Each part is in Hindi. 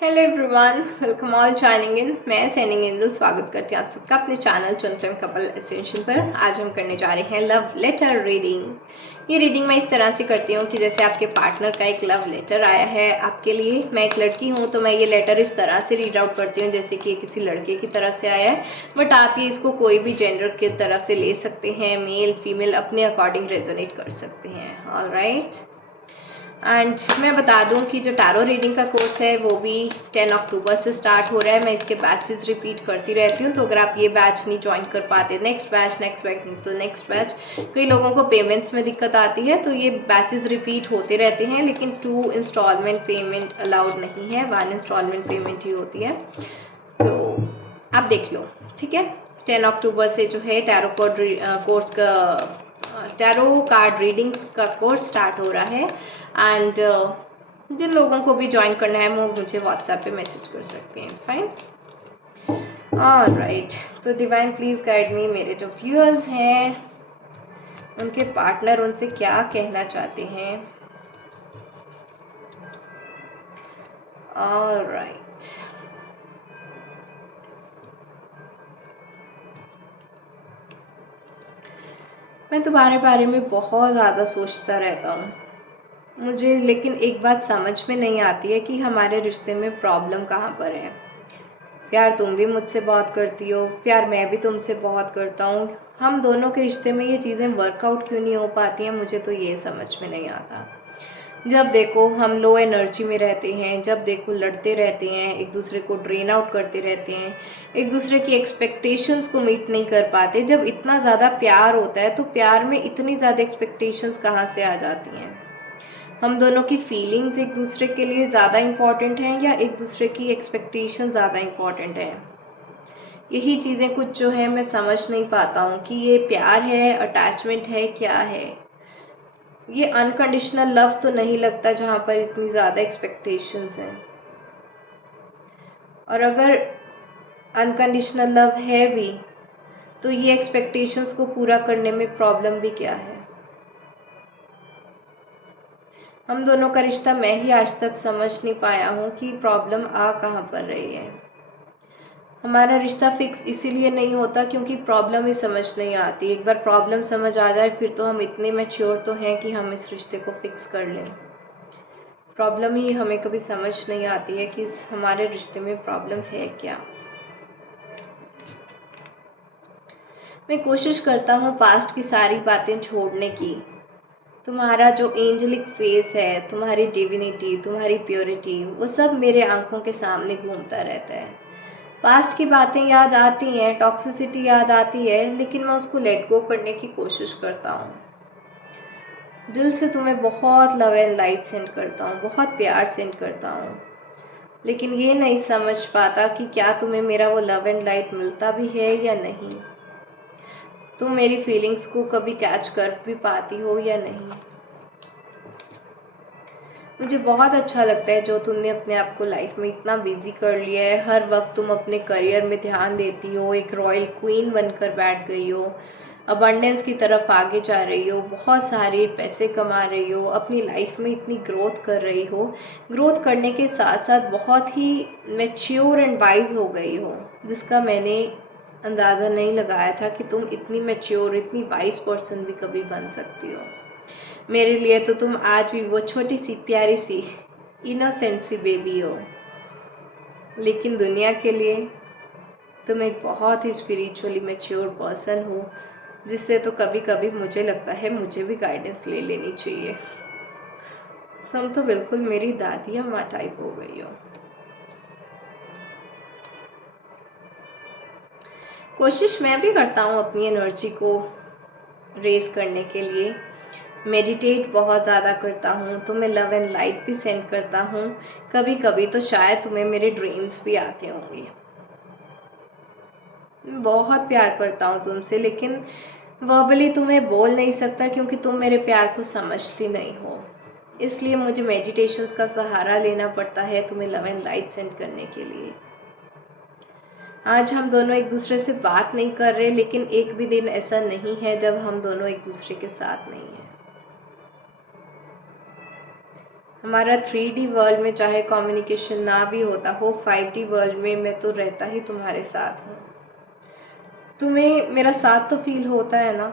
Hello everyone, welcome all joining in. मैं सैनिंग एंजल स्वागत करती हूँ आप सबका अपने channel twin flame couple essential पर। आज हम करने जा रहे हैं लव लेटर रीडिंग। ये रीडिंग मैं इस तरह से करती हूँ कि जैसे आपके पार्टनर का एक लव लेटर आया है आपके लिए। मैं एक लड़की हूँ तो मैं ये लेटर इस तरह से रीड आउट करती हूँ जैसे कि किसी लड़के की तरफ से आया है, बट आप ये इसको कोई भी जेंडर की तरफ से ले सकते हैं, मेल फीमेल अपने अकॉर्डिंग रेजोनेट कर सकते हैं। ऑलराइट, एंड मैं बता दूं कि जो टैरो रीडिंग का कोर्स है वो भी 10 अक्टूबर से स्टार्ट हो रहा है। मैं इसके बैचेस रिपीट करती रहती हूँ, तो अगर आप ये बैच नहीं ज्वाइन कर पाते, नेक्स्ट बैच नहीं तो नेक्स्ट बैच, कई लोगों को पेमेंट्स में दिक्कत आती है तो ये बैचेस रिपीट होते रहते हैं, लेकिन 2 इंस्टॉलमेंट पेमेंट अलाउड नहीं है, 1 इंस्टॉलमेंट पेमेंट ही होती है। तो आप देख लो, ठीक है। 10 अक्टूबर से जो है टैरो कोर्स का टैरो कार्ड रीडिंग्स का कोर्स स्टार्ट हो रहा है। एंड जिन लोगों को भी ज्वाइन करना है वो मुझे व्हाट्सएप पे मैसेज कर सकते हैं। Fine, alright. तो डिवाइन प्लीज गाइड मी, मेरे जो व्यूअर्स हैं उनके पार्टनर उनसे क्या कहना चाहते हैं। ऑलराइट, मैं तुम्हारे बारे में बहुत ज़्यादा सोचता रहता हूँ मुझे, लेकिन एक बात समझ में नहीं आती है कि हमारे रिश्ते में प्रॉब्लम कहाँ पर है। प्यार तुम भी मुझसे बहुत करती हो, प्यार मैं भी तुमसे बहुत करता हूँ, हम दोनों के रिश्ते में ये चीज़ें वर्कआउट क्यों नहीं हो पाती हैं, मुझे तो ये समझ में नहीं आता। जब देखो हम लो एनर्जी में रहते हैं, जब देखो लड़ते रहते हैं, एक दूसरे को ड्रेन आउट करते रहते हैं, एक दूसरे की एक्सपेक्टेशंस को मीट नहीं कर पाते। जब इतना ज़्यादा प्यार होता है तो प्यार में इतनी ज़्यादा एक्सपेक्टेशंस कहाँ से आ जाती हैं। हम दोनों की फीलिंग्स एक दूसरे के लिए ज़्यादा इम्पॉर्टेंट हैं या एक दूसरे की एक्सपेक्टेशन ज़्यादा इम्पॉर्टेंट है। यही चीज़ें कुछ जो है मैं समझ नहीं पाता हूँ कि ये प्यार है, अटैचमेंट है, क्या है। ये अनकंडीशनल लव तो नहीं लगता जहाँ पर इतनी ज़्यादा एक्सपेक्टेशंस हैं। और अगर अनकंडीशनल लव है भी तो ये एक्सपेक्टेशंस को पूरा करने में प्रॉब्लम भी क्या है। हम दोनों का रिश्ता मैं ही आज तक समझ नहीं पाया हूँ कि प्रॉब्लम आ कहाँ पर रही है। हमारा रिश्ता फिक्स इसीलिए नहीं होता क्योंकि प्रॉब्लम ही समझ नहीं आती। एक बार प्रॉब्लम समझ आ जाए फिर तो हम इतने मैच्योर तो हैं कि हम इस रिश्ते को फिक्स कर लें। प्रॉब्लम ही हमें कभी समझ नहीं आती है कि हमारे रिश्ते में प्रॉब्लम है क्या। मैं कोशिश करता हूँ पास्ट की सारी बातें छोड़ने की। तुम्हारा जो एंजलिक फेस है, तुम्हारी डिविनिटी, तुम्हारी प्योरिटी, वो सब मेरे आंखों के सामने घूमता रहता है। पास्ट की बातें याद आती हैं, टॉक्सिसिटी याद आती है, लेकिन मैं उसको लेट गो करने की कोशिश करता हूँ। दिल से तुम्हें बहुत लव एंड लाइट सेंड करता हूँ, बहुत प्यार सेंड करता हूँ, लेकिन ये नहीं समझ पाता कि क्या तुम्हें मेरा वो लव एंड लाइट मिलता भी है या नहीं। तुम मेरी फीलिंग्स को कभी कैच कर भी पाती हो या नहीं। मुझे बहुत अच्छा लगता है जो तुमने अपने आप को लाइफ में इतना बिजी कर लिया है। हर वक्त तुम अपने करियर में ध्यान देती हो, एक रॉयल क्वीन बनकर बैठ गई हो, अबंडेंस की तरफ आगे जा रही हो, बहुत सारे पैसे कमा रही हो, अपनी लाइफ में इतनी ग्रोथ कर रही हो। ग्रोथ करने के साथ साथ बहुत ही मैच्योर एंड वाइज हो गई हो, जिसका मैंने अंदाज़ा नहीं लगाया था कि तुम इतनी मैच्योर, इतनी वाइज पर्सन भी कभी बन सकती हो। मेरे लिए तो तुम आज भी वो छोटी सी प्यारी सी इनोसेंट सी बेबी हो, लेकिन दुनिया के लिए तुम एक बहुत ही स्पिरिचुअली मैच्योर पर्सन हो, जिससे तो कभी कभी मुझे लगता है मुझे भी गाइडेंस ले लेनी चाहिए। तुम तो बिल्कुल मेरी दादी अम्मा टाइप हो गई हो। कोशिश मैं भी करता हूँ अपनी एनर्जी को रेज करने के लिए, मेडिटेट बहुत ज़्यादा करता हूँ, तुम्हें लव एंड लाइट भी सेंड करता हूँ। कभी कभी तो शायद तुम्हें मेरे ड्रीम्स भी आते होंगे। बहुत प्यार करता हूँ तुमसे, लेकिन वर्बली तुम्हें बोल नहीं सकता क्योंकि तुम मेरे प्यार को समझती नहीं हो। इसलिए मुझे मेडिटेशंस का सहारा लेना पड़ता है तुम्हें लव एंड लाइट सेंड करने के लिए। आज हम दोनों एक दूसरे से बात नहीं कर रहे, लेकिन एक भी दिन ऐसा नहीं है जब हम दोनों एक दूसरे के साथ नहीं हैं। हमारा 3D वर्ल्ड में चाहे कम्युनिकेशन ना भी होता हो, 5D वर्ल्ड में मैं तो रहता ही तुम्हारे साथ हूँ। तुम्हें मेरा साथ तो फील होता है ना?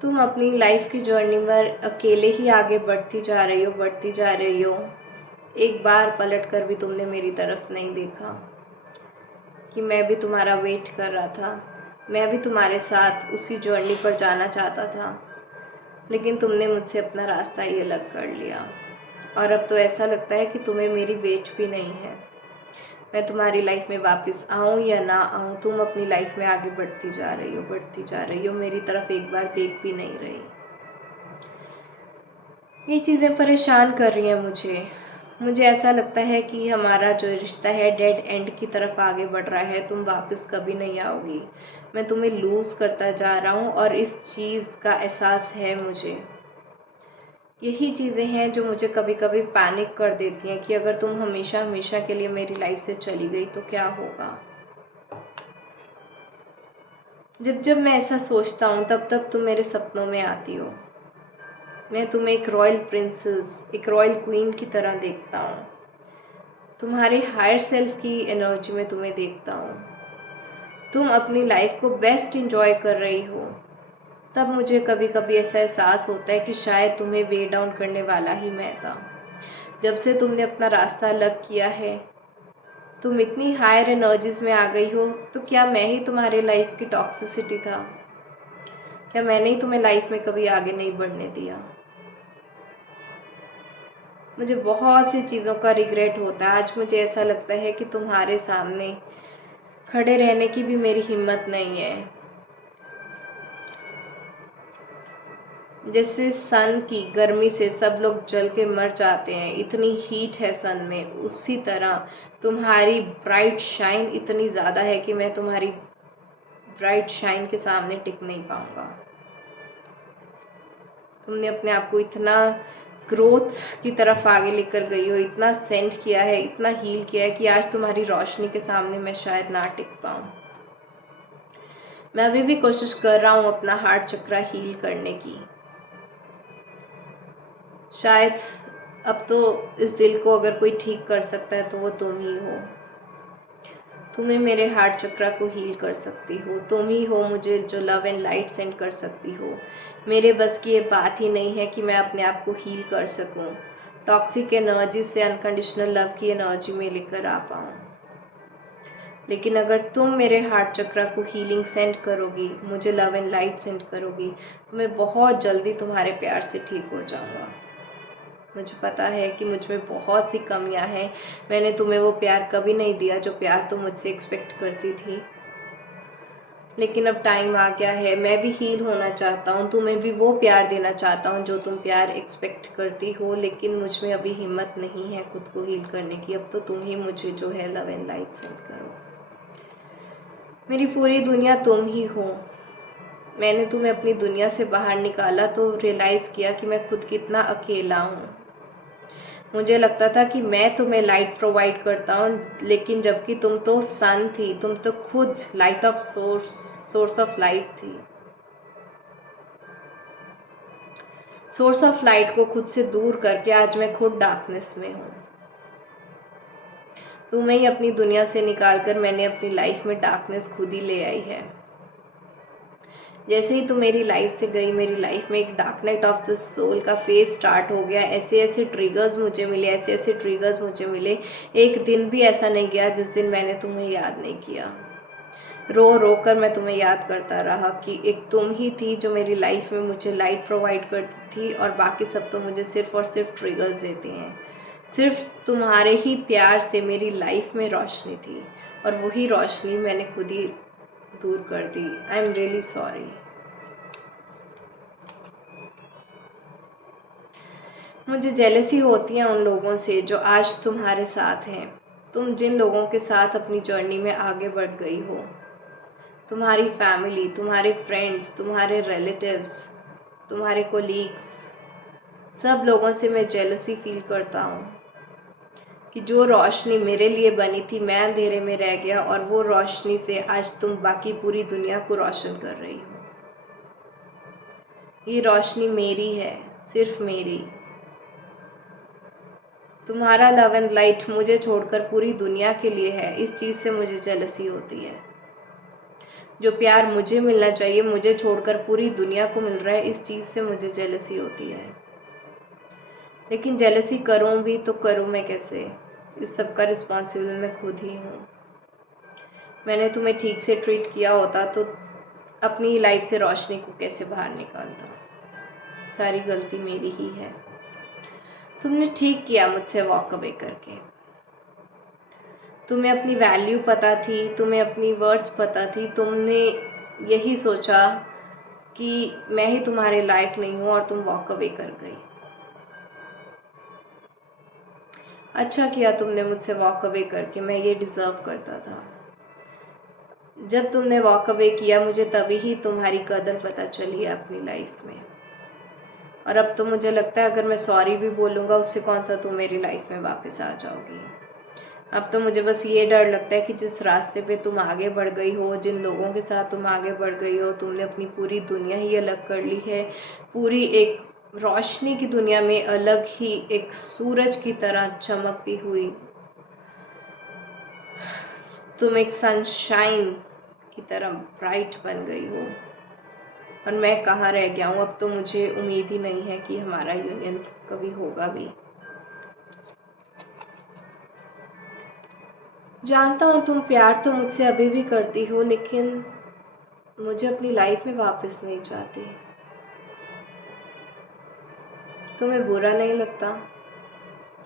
तुम अपनी लाइफ की जर्नी में अकेले ही आगे बढ़ती जा रही हो, बढ़ती जा रही हो। एक बार पलट कर भी तुमने मेरी तरफ नहीं देखा कि मैं भी तुम्हारा वेट कर रहा था, मैं भी तुम्हारे साथ उसी जर्नी पर जाना चाहता था, लेकिन तुमने मुझसे अपना रास्ता ही अलग कर लिया। और अब तो ऐसा लगता है कि तुम्हें मेरी वेट भी नहीं है। मैं तुम्हारी लाइफ में वापस आऊँ या ना आऊँ, तुम अपनी लाइफ में आगे बढ़ती जा रही हो, बढ़ती जा रही हो, मेरी तरफ एक बार देख भी नहीं रही। ये चीज़ें परेशान कर रही हैं मुझे ऐसा लगता है कि हमारा जो रिश्ता है डेड एंड की तरफ आगे बढ़ रहा है। तुम वापस कभी नहीं आओगी। मैं तुम्हें लूज़ करता जा रहा हूँ और इस चीज़ का एहसास है मुझे। यही चीज़ें हैं जो मुझे कभी कभी पैनिक कर देती हैं कि अगर तुम हमेशा हमेशा के लिए मेरी लाइफ से चली गई तो क्या होगा। जब जब मैं ऐसा सोचता हूँ तब तब तुम मेरे सपनों में आती हो। मैं तुम्हें एक रॉयल प्रिंसेस, एक रॉयल क्वीन की तरह देखता हूँ। तुम्हारे हायर सेल्फ की एनर्जी में तुम्हें देखता हूँ। तुम अपनी लाइफ को बेस्ट इंजॉय कर रही हो। तब मुझे कभी कभी ऐसा एहसास होता है कि शायद तुम्हें वे डाउन करने वाला ही मैं था। जब से तुमने अपना रास्ता अलग किया है, तुम इतनी हायर एनर्जीज में आ गई हो, तो क्या मैं ही तुम्हारे लाइफ की टॉक्सिसिटी था? क्या मैंने ही तुम्हें लाइफ में कभी आगे नहीं बढ़ने दिया? मुझे बहुत सी चीज़ों का रिग्रेट होता है। आज मुझे ऐसा लगता है कि तुम्हारे सामने खड़े रहने की भी मेरी हिम्मत नहीं है। जैसे सन की गर्मी से सब लोग जल के मर जाते हैं, इतनी हीट है सन में, उसी तरह तुम्हारी ब्राइट शाइन इतनी ज़्यादा है कि मैं तुम्हारी ब्राइट शाइन के सामने टिक नहीं पाऊंगा। तुमने अपने आप को इतना ग्रोथ की तरफ आगे लेकर गई हो, इतना सेंड किया है, इतना हील किया है कि आज तुम्हारी रोशनी के सामने मैं शायद ना टिक पाऊँ। मैं अभी भी कोशिश कर रहा हूँ अपना हार्ट चक्रा हील करने की। शायद अब तो इस दिल को अगर कोई ठीक कर सकता है तो वो तुम ही हो। तुम्हें मेरे हार्ट चक्रा को हील कर सकती हो। तुम ही हो मुझे जो लव एंड लाइट सेंड कर सकती हो। मेरे बस की ये बात ही नहीं है कि मैं अपने आप को हील कर सकूं, टॉक्सिक एनर्जी से अनकंडीशनल लव की एनर्जी में लेकर आ पाऊं। लेकिन अगर तुम मेरे हार्ट चक्रा को हीलिंग सेंड करोगी, मुझे लव एंड लाइट सेंड करोगी, तो मैं बहुत जल्दी तुम्हारे प्यार से ठीक हो जाऊंगा। मुझे पता है कि मुझ में बहुत सी कमियां हैं। मैंने तुम्हें वो प्यार कभी नहीं दिया जो प्यार तुम मुझसे एक्सपेक्ट करती थी। लेकिन अब टाइम आ गया है, मैं भी हील होना चाहता हूँ, तुम्हें भी वो प्यार देना चाहता हूँ जो तुम प्यार एक्सपेक्ट करती हो। लेकिन मुझ में अभी हिम्मत नहीं है खुद को हील करने की। अब तो तुम ही मुझे जो है लव एंड लाइट सेंड करो। मेरी पूरी दुनिया तुम ही हो। मैंने तुम्हें अपनी दुनिया से बाहर निकाला तो रियलाइज़ किया कि मैं खुद कितना अकेला हूँ। मुझे लगता था कि मैं तुम्हें लाइट प्रोवाइड करता हूँ, लेकिन जबकि तुम तो सन थी, तुम तो खुद light of source of light थी। सोर्स ऑफ लाइट को खुद से दूर करके आज मैं खुद डार्कनेस में हूँ। तुम्हें ही अपनी दुनिया से निकालकर मैंने अपनी लाइफ में डार्कनेस खुद ही ले आई है। जैसे ही तुम मेरी लाइफ से गई, मेरी लाइफ में एक dark night of the soul का फेज स्टार्ट हो गया। ऐसे ऐसे ट्रिगर्स मुझे मिले, ऐसे ऐसे ट्रिगर्स मुझे मिले। एक दिन भी ऐसा नहीं गया जिस दिन मैंने तुम्हें याद नहीं किया। रो रो कर मैं तुम्हें याद करता रहा कि एक तुम ही थी जो मेरी लाइफ में मुझे लाइट प्रोवाइड करती थी, और बाकी सब तो मुझे सिर्फ और सिर्फ ट्रिगर्स देते हैं। सिर्फ तुम्हारे ही प्यार से मेरी लाइफ में रोशनी थी, और वही रोशनी मैंने खुद ही दूर कर दी। I am really sorry. मुझे जेलसी होती है उन लोगों से जो आज तुम्हारे साथ हैं। तुम जिन लोगों के साथ अपनी जर्नी में आगे बढ़ गई हो, तुम्हारी फैमिली, तुम्हारे फ्रेंड्स, तुम्हारे रिलेटिव्स, तुम्हारे कोलीग्स, सब लोगों से मैं जेलसी फील करता हूँ कि जो रोशनी मेरे लिए बनी थी, मैं अंधेरे में रह गया, और वो रोशनी से आज तुम बाकी पूरी दुनिया को रोशन कर रही हो। ये रोशनी मेरी है, सिर्फ मेरी। तुम्हारा लव एंड लाइट मुझे छोड़कर पूरी दुनिया के लिए है, इस चीज़ से मुझे जेलसी होती है। जो प्यार मुझे मिलना चाहिए मुझे छोड़कर पूरी दुनिया को मिल रहा है, इस चीज़ से मुझे जेलसी होती है। लेकिन जेलसी करूं भी तो करूं मैं कैसे? इस सब का रिस्पॉन्सिबल मैं खुद ही हूँ। मैंने तुम्हें ठीक से ट्रीट किया होता तो अपनी लाइफ से रोशनी को कैसे बाहर निकालता। सारी गलती मेरी ही है। तुमने ठीक किया मुझसे वॉक अवे करके। तुम्हें अपनी वैल्यू पता थी, तुम्हें अपनी वर्थ पता थी। तुमने यही सोचा कि मैं ही तुम्हारे लायक नहीं हूँ और तुम वॉक अवे कर गई। अच्छा किया तुमने मुझसे वॉक अवे करके, मैं ये डिज़र्व करता था। जब तुमने वॉक अवे किया मुझे तभी ही तुम्हारी कदर पता चली है अपनी लाइफ में। और अब तो मुझे लगता है अगर मैं सॉरी भी बोलूँगा उससे कौन सा तुम मेरी लाइफ में वापस आ जाओगी। अब तो मुझे बस ये डर लगता है कि जिस रास्ते पे तुम आगे बढ़ गई हो, जिन लोगों के साथ तुम आगे बढ़ गई हो, तुमने अपनी पूरी दुनिया ही अलग कर ली है। पूरी एक रोशनी की दुनिया में अलग ही एक सूरज की तरह चमकती हुई तुम एक सनशाइन की तरह ब्राइट बन गई हो। और मैं कहाँ रह गया हूँ? अब तो मुझे उम्मीद ही नहीं है कि हमारा यूनियन कभी होगा भी। जानता हूँ तुम प्यार तो मुझसे अभी भी करती हो, लेकिन मुझे अपनी लाइफ में वापस नहीं चाहती। तुम्हें बुरा नहीं लगता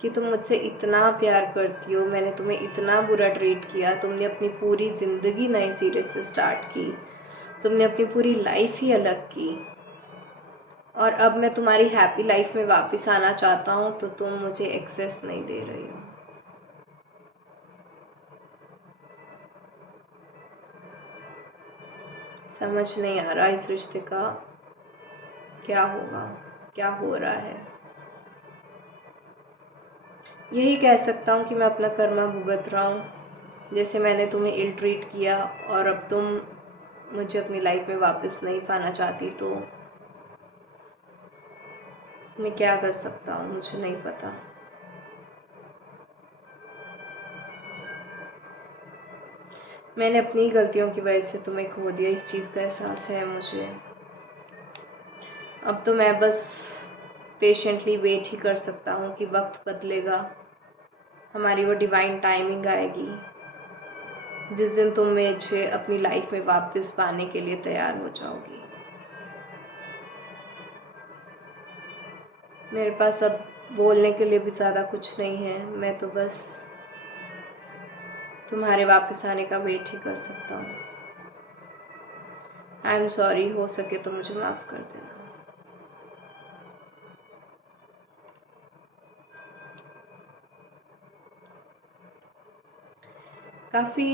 कि तुम मुझसे इतना प्यार करती हो? मैंने तुम्हें इतना बुरा ट्रीट किया, तुमने अपनी पूरी ज़िंदगी नए सिरे से स्टार्ट की, तुमने अपनी पूरी लाइफ ही अलग की, और अब मैं तुम्हारी हैप्पी लाइफ में वापस आना चाहता हूँ तो तुम मुझे एक्सेस नहीं दे रही हो। समझ नहीं आ रहा इस रिश्ते का क्या होगा, क्या हो रहा है। यही कह सकता हूँ कि मैं अपना कर्मा भुगत रहा हूँ। जैसे मैंने तुम्हें इल ट्रीट किया और अब तुम मुझे अपनी लाइफ में वापस नहीं पाना चाहती, तो मैं क्या कर सकता हूँ मुझे नहीं पता। मैंने अपनी गलतियों की वजह से तुम्हें खो दिया, इस चीज़ का एहसास है मुझे। अब तो मैं बस पेशेंटली वेट ही कर सकता हूँ कि वक्त बदलेगा, हमारी वो डिवाइन टाइमिंग आएगी जिस दिन तुम मुझे अपनी लाइफ में वापस पाने के लिए तैयार हो जाओगी। मेरे पास अब बोलने के लिए भी ज़्यादा कुछ नहीं है, मैं तो बस तुम्हारे वापस आने का वेट ही कर सकता हूँ। आई एम सॉरी, हो सके तो मुझे माफ़ कर देना। काफ़ी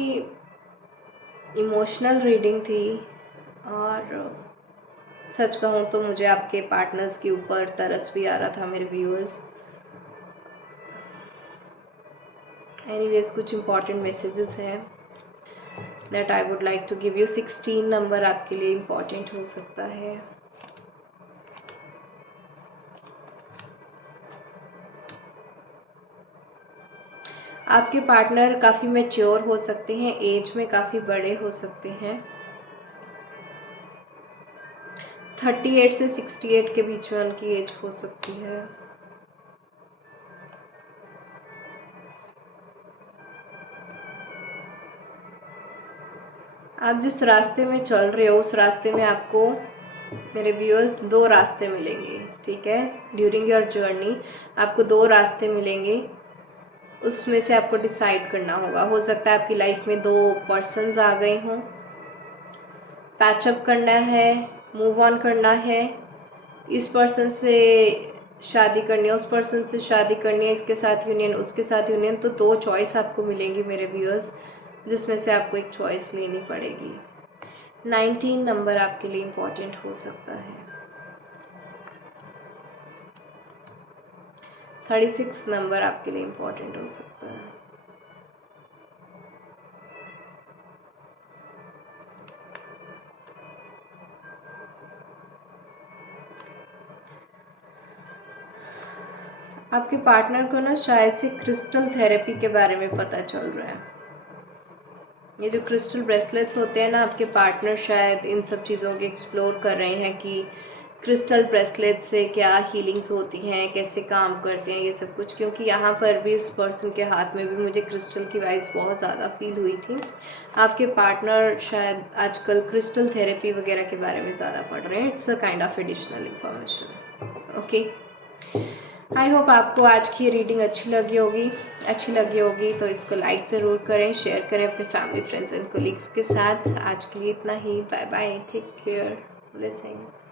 इमोशनल रीडिंग थी, और सच कहूँ तो मुझे आपके पार्टनर्स के ऊपर तरस भी आ रहा था, मेरे व्यूअर्स। एनीवेज, कुछ इम्पॉर्टेंट मैसेजेस हैं that I would like to give you. 16 number आपके लिए इम्पॉर्टेंट हो सकता है। आपके पार्टनर काफ़ी मैच्योर हो सकते हैं, एज में काफ़ी बड़े हो सकते हैं। 38 से 68 के बीच में उनकी एज हो सकती है। आप जिस रास्ते में चल रहे हो उस रास्ते में आपको, मेरे व्यूअर्स, 2 रास्ते मिलेंगे, ठीक है? ड्यूरिंग योर जर्नी आपको 2 रास्ते मिलेंगे, उसमें से आपको डिसाइड करना होगा। हो सकता है आपकी लाइफ में 2 पर्सन्स आ गए हों, पैचअप करना है, मूव ऑन करना है, इस पर्सन से शादी करनी है, उस पर्सन से शादी करनी है, इसके साथ यूनियन, उसके साथ यूनियन। तो 2 चॉइस आपको मिलेंगी मेरे व्यूअर्स, जिसमें से आपको एक चॉइस लेनी पड़ेगी। 19 नंबर आपके लिए इम्पॉर्टेंट हो सकता है। 36 नंबर आपके लिए इम्पॉर्टेंट हो सकता है। आपके पार्टनर को ना शायद से क्रिस्टल थेरेपी के बारे में पता चल रहा है। ये जो क्रिस्टल ब्रेसलेट्स होते हैं ना, आपके पार्टनर शायद इन सब चीज़ों के एक्सप्लोर कर रहे हैं कि क्रिस्टल ब्रेसलेट से क्या हीलिंग्स होती हैं, कैसे काम करते हैं, ये सब कुछ। क्योंकि यहाँ पर भी इस पर्सन के हाथ में भी मुझे क्रिस्टल की वाइब्स बहुत ज़्यादा फील हुई थी। आपके पार्टनर शायद आजकल क्रिस्टल थेरेपी वगैरह के बारे में ज़्यादा पढ़ रहे हैं। It's a kind of additional information. Okay, I hope आपको आज की रीडिंग अच्छी लगी होगी तो इसको लाइक ज़रूर करें, शेयर करें अपने फैमिली, फ्रेंड्स एंड कोलीग्स के साथ। आज के लिए इतना ही। Bye bye, take care, blessings.